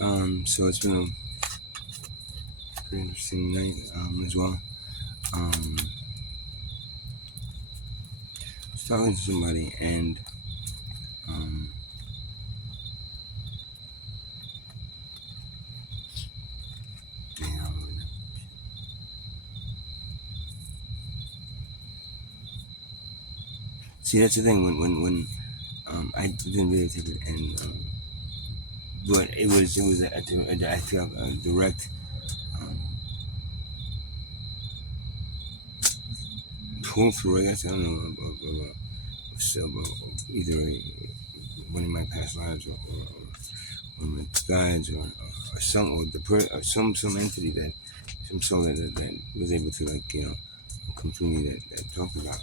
So it's been a pretty interesting night as well. I was talking to somebody and um, you know, see that's the thing when I didn't really take it and but it was I feel a direct um, pull through. I guess I don't know of either one of my past lives or one of my guides or some or or some entity that some soul that was able to come through me that talked about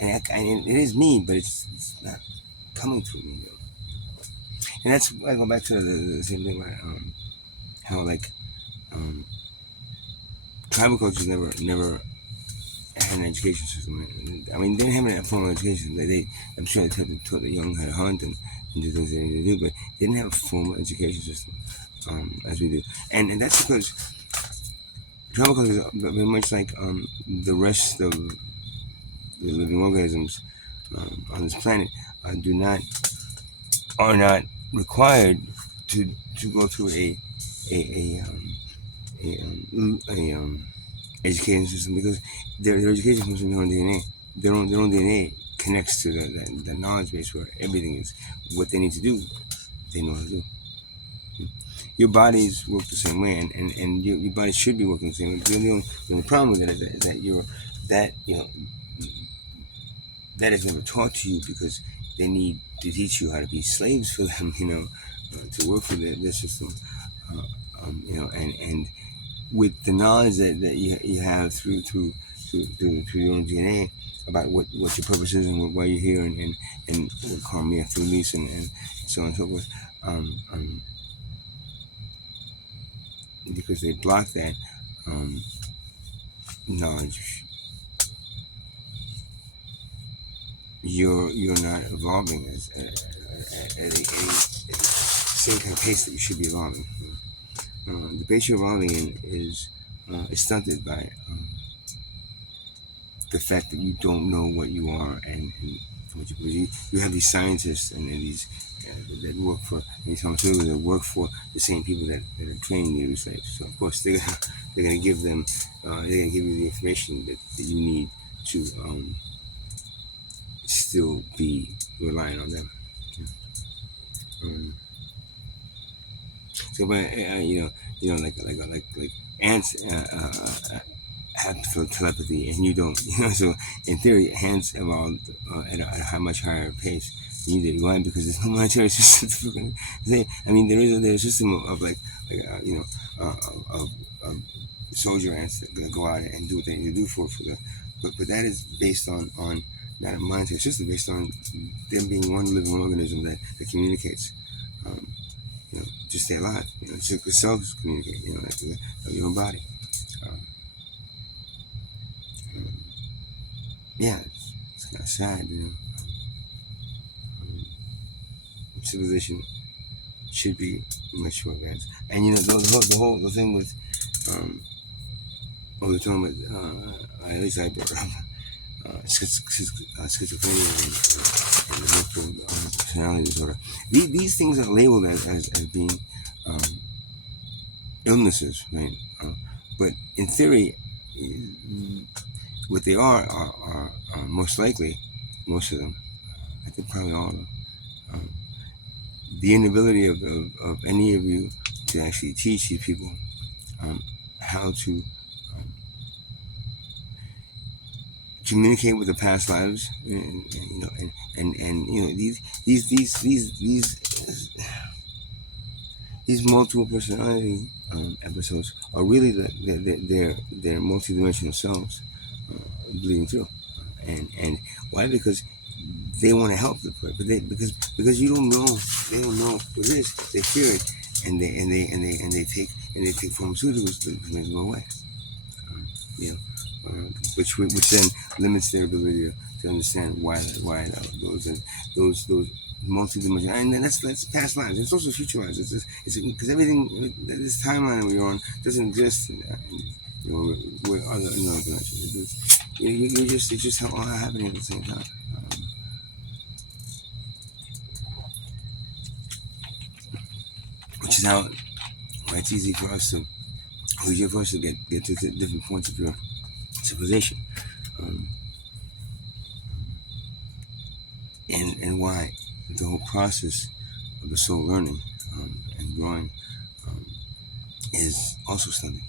and it is me, but it's not coming through me. And that's why I go back to the same thing about how um, tribal cultures never had an education system. I mean, they didn't have a formal education. I'm sure they taught the young how to hunt and do things they needed to do, but they didn't have a formal education system as we do. And that's because tribal cultures are very much like the rest of the living organisms on this planet do not are not required to go through a education system because their education comes from their own DNA. Their own DNA connects to the knowledge base where everything is what they need to do. They know how to do. Your bodies work the same way, and your body should be working the same way. The problem with it is that you're that that is never taught to you because they need to teach you how to be slaves for them. To work for their system. Uh, and with the knowledge that you have through your own DNA about what your purpose is and why you're here and what karma you have to release and so on and so forth. Because they block that um, knowledge, you're not evolving at a same kind of pace that you should be evolving. The pace you're evolving in is stunted by the fact that you don't know what you are and what you believe. You have these scientists and these that work for these pharmaceuticals that work for the same people that are training you to so of course they're gonna give them they're gonna give you the information that you need to still be relying on them. Um, so but like ants have telepathy and you don't. So in theory, ants evolved at a much higher pace than you did. Why? Because there's no monetary system. I mean, there's a system like of soldier ants that go out and do what they need to do for the, but that is based on not a monetary system, based on them being one living organism that communicates. Um, to stay alive. So the cells communicate. Like your own body. Um, yeah, it's kind of sad, Um, civilization should be much more advanced. And the thing with what we're talking about, at least I brought up schizophrenia and the multiple personality disorder. These things are labeled as being um, illnesses, right? But in theory, what they are most likely, most of them, I think probably all of them, um, the inability of any of you to actually teach these people how to um, communicate with the past lives, and these multiple personality episodes are really their multidimensional selves bleeding through, and why? Because they want to help the person, but because they don't know what it is. They fear it, and they take pharmaceuticals to make it go away. Um, you know, which then limits their ability to understand why those multi-dimensional, and that's past lives. It's also future lives. It's because everything, this timeline we're on doesn't exist. You know, with other dimensions. It's just all happening at the same time. Which is how it's easy for us to, easier for us to get to different points of your civilization, um, and why the whole process of the soul learning and growing um, is also stunning.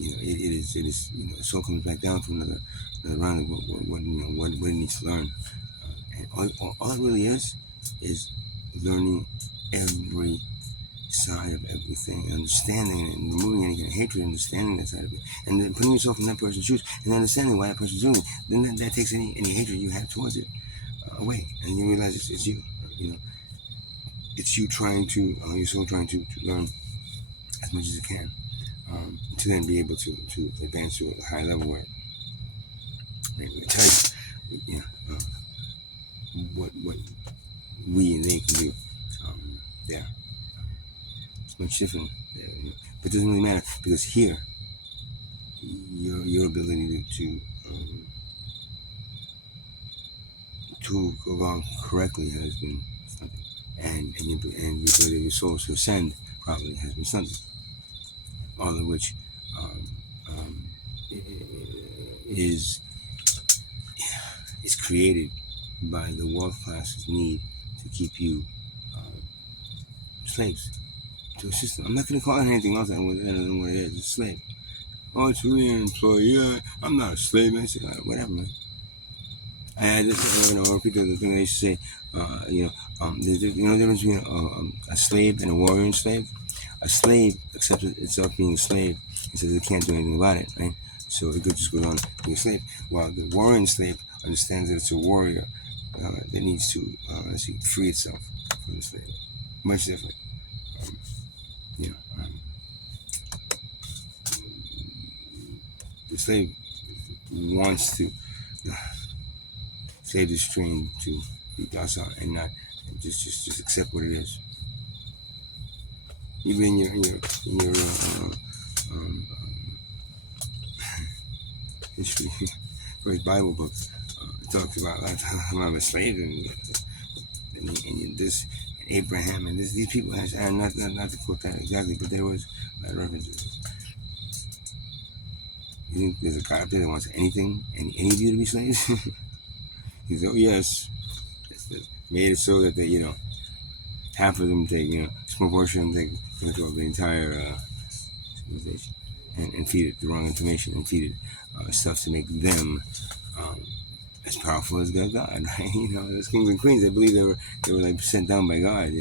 It is. The soul comes back down to another round of what it needs to learn, and all it really is learning every side of everything, understanding it, and removing any kind of hatred, understanding that side of it, and then putting yourself in that person's shoes, and understanding why that person's doing it. Then that takes any hatred you have towards it away, and you realize it's you. You know, it's you trying to, your soul trying to learn as much as it can, to then be able to advance to a higher level where it tells you, what we and they can do. Yeah, it's much different. But it doesn't really matter because here, your ability to go along correctly has been stunted, and the ability of your soul to ascend properly has been stunted. All of which um, is created by the world class's need to keep you slaves to a system. I'm not going to call it anything else other than what it is. It's a slave. Oh, it's really an employee. Yeah, I'm not a slave. I say, whatever, man. I had this, I'll repeat the thing they used to say. The difference between a slave and a warrior enslaved. A slave accepts itself being a slave and says it can't do anything about it, right? So it could just go on being a slave. While the warrior enslaved understands that it's a warrior that needs to free itself from the slave. Much different. Um, you know, the slave wants to save the stream to be docile and not just accept what it is. Even in your history, first Bible book, it talks about I'm a slave and this Abraham and these people has not to quote that exactly, but there was a lot of references. You think there's a God up there that wants any of you to be slaves? He said, oh yes, it's made it so that they, half of them take, a small portion of them take control of the entire civilization and feed it the wrong information and feed it stuff to make them as powerful as God, right? Those kings and queens, they believe they were like sent down by God,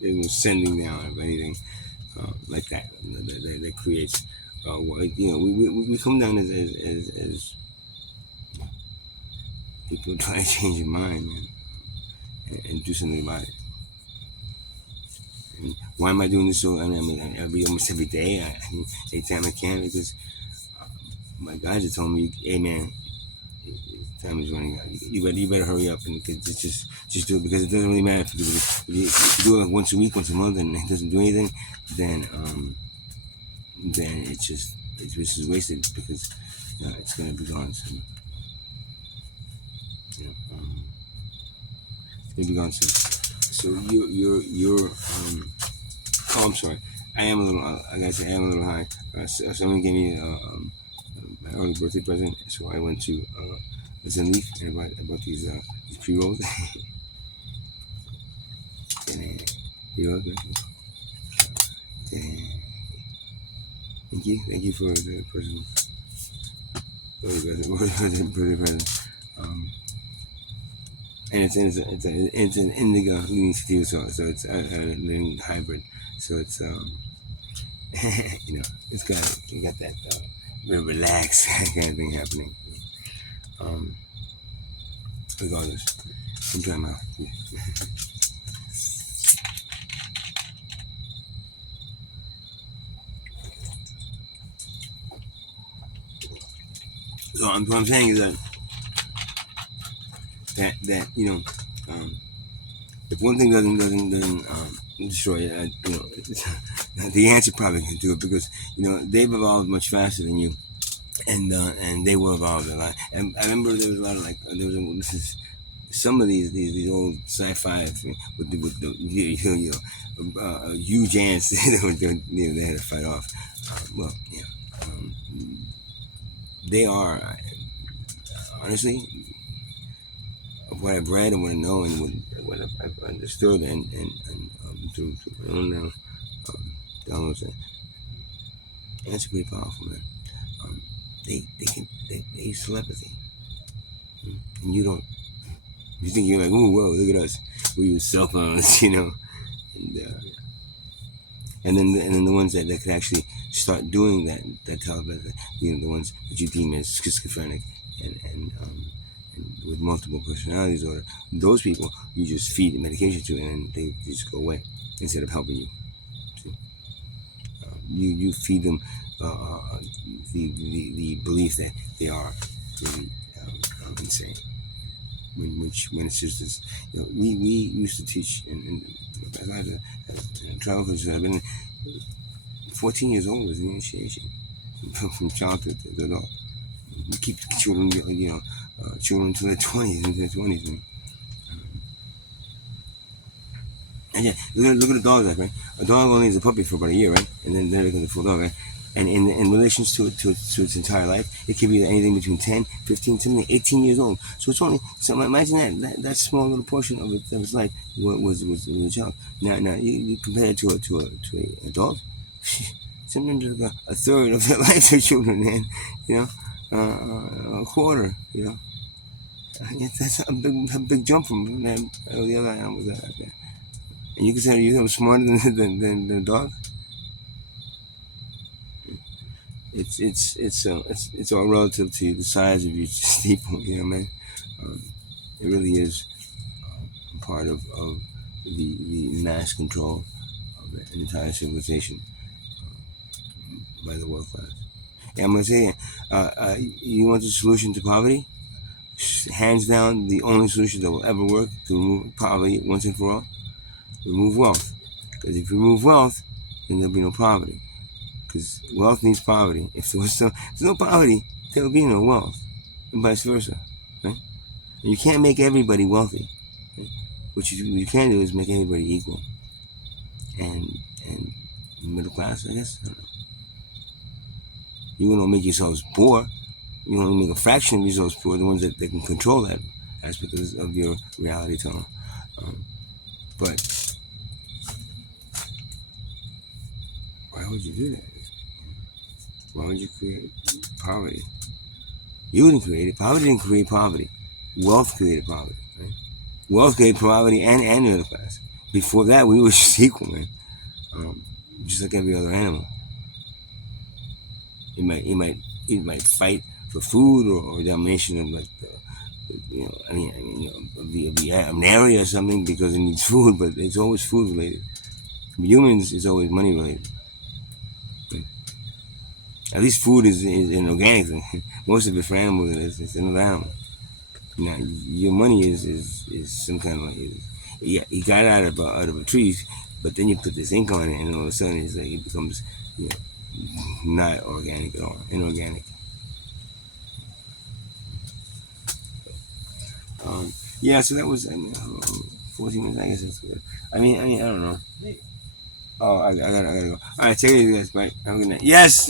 There's no sending down of anything like that creates. We come down as people try to change your mind, man, and do something about it. And why am I doing this so? Almost every day. Anytime I can, because my guys are telling me, "Hey, man, time is running out. You better hurry up and just do it because it doesn't really matter if you do it like once a week, once a month, and it doesn't do anything. Then it's just wasted because it's gonna be gone soon. It's gonna be gone soon. So you're oh, I'm sorry. I am a little. I gotta say, I am a little high. Someone gave me my early birthday present, so I went to Zen Leaf and about these pre-rolls. You're welcome. Thank you for the person. Birthday present. And it's an indigo leaning sativa, so it's a living hybrid. So it's it's got that real relaxed kind of thing happening. Regardless, I'm trying my. So what I'm saying is that that if one thing doesn't destroy it, the answer probably can do it because they've evolved much faster than you, and they will evolve a lot. And I remember there was a lot of this is some of these old sci-fi with the huge ants they had to fight off. Well, yeah, um, they are honestly of what I've read and what I know and what I've understood and through my own downloads. Ants are pretty powerful, man. Um, they use telepathy, and you don't. You think you're like, oh, whoa, look at us. We use cell phones, and and then the ones that could actually start doing that telepathy, the ones that you deem as schizophrenic and with multiple personality disorder, those people you just feed the medication to, and they just go away instead of helping you. See? You feed them the belief that they are really insane. When it's just this, we used to teach in travel coaches. I've been 14 years old was the initiation from childhood to adult. We keep children, children into their 20s, man. And yeah, look at the dogs, like, right? A dog only is a puppy for about a year, right? And then it becomes a full dog, right? And in relations to its entire life, it can be anything between 10, 15, something, 18 years old. So it's only, so imagine that small little portion of its life was a child. Now you compare it to a dog. Sometimes like a third of their life are children, man. A quarter. That's a big jump from the other animals out there. And you consider yourself smarter than a dog. It's all relative to the size of your steeple, man. Um, it really is part of the mass control of an entire civilization by the world class. Yeah, I'm gonna say, you want the solution to poverty? Hands down, the only solution that will ever work to remove poverty once and for all: remove wealth. Because if you remove wealth, then there'll be no poverty. Because wealth needs poverty. If there's no poverty, there will be no wealth, and vice versa. Right? And you can't make everybody wealthy. Right? What you can do is make everybody equal, and middle class, I guess. I don't know. You won't make yourselves poor. You only make a fraction of yourselves poor, the ones that can control that aspect of your reality tunnel. But why would you do that? Why would you create poverty? You didn't create it. Poverty didn't create poverty. Wealth created poverty. Right? Wealth created poverty and middle class. Before that, we were just equal, man. Just like every other animal. It might fight for food or domination of the an area or something because it needs food, but it's always food related. For humans, it's always money related. At least food is an organic thing. Most of it for animals is another animal. Now your money is some kind of you got it out of a tree, but then you put this ink on it, and all of a sudden it becomes not organic at all, inorganic. Yeah, so that was 14 minutes. I guess that's good. I mean, I don't know. Oh, I gotta go. All right, take it easy, guys. Bye. Have a good night. Yes.